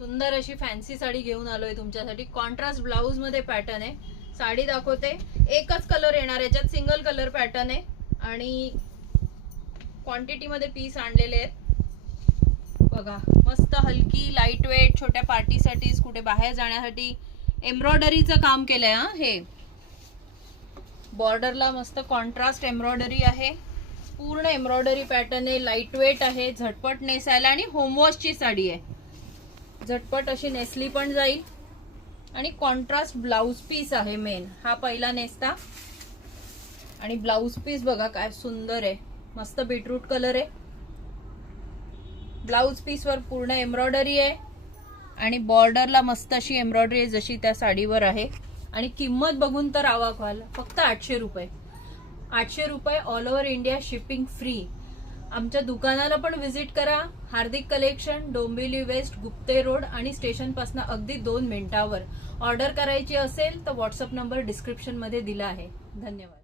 सुंदर अशी फॅन्सी साडी घेऊन आलोय तुमच्यासाठी. कॉन्ट्रास्ट ब्लाउज मध्ये पॅटर्न आहे. साडी दाखवते. एकच कलर येणार, याच्यात सिंगल कलर पॅटर्न आहे आणि क्वांटिटी मध्ये पीस आणलेले आहेत बघा. मस्त हलकी लाईट वेट, छोट्या पार्टीसाठी, कुठे बाहेर जाण्यासाठी एम्ब्रॉयडरीचं काम केलंय. हे बॉर्डरला मस्त कॉन्ट्रास्ट एम्ब्रॉयडरी आहे. पूर्ण एम्ब्रॉयडरी पॅटर्न आहे. लाईट वेट आहे, झटपट नेसायला आणि होमवॉशची साडी आहे. झटपट अशी नेसली पण जाईल. आणि कॉन्ट्रास्ट ब्लाउज पीस आहे मेन. हा पहिला नेसता आणि ब्लाउज पीस बघा काय सुंदर आहे. मस्त बीटरूट कलर आहे. ब्लाउज पीस वर पूर्ण एम्ब्रॉयडरी आहे आणि बॉर्डरला मस्त अशी एम्ब्रॉयडरी आहे जशी त्या साडीवर आहे. आणि किंमत बघून तर अवाक व्हाल. फक्त 800 रुपये. 800 रुपये, all over India shipping free. आमच्या दुकानाला पण व्हिजिट करा. Hardik collection, Dombivli west, Gupte road आणि स्टेशन पासून अगदी 2 मिनिटावर. ऑर्डर करायची असेल तर व्हॉट्सअप नंबर डिस्क्रिप्शन मध्ये दिला आहे. धन्यवाद.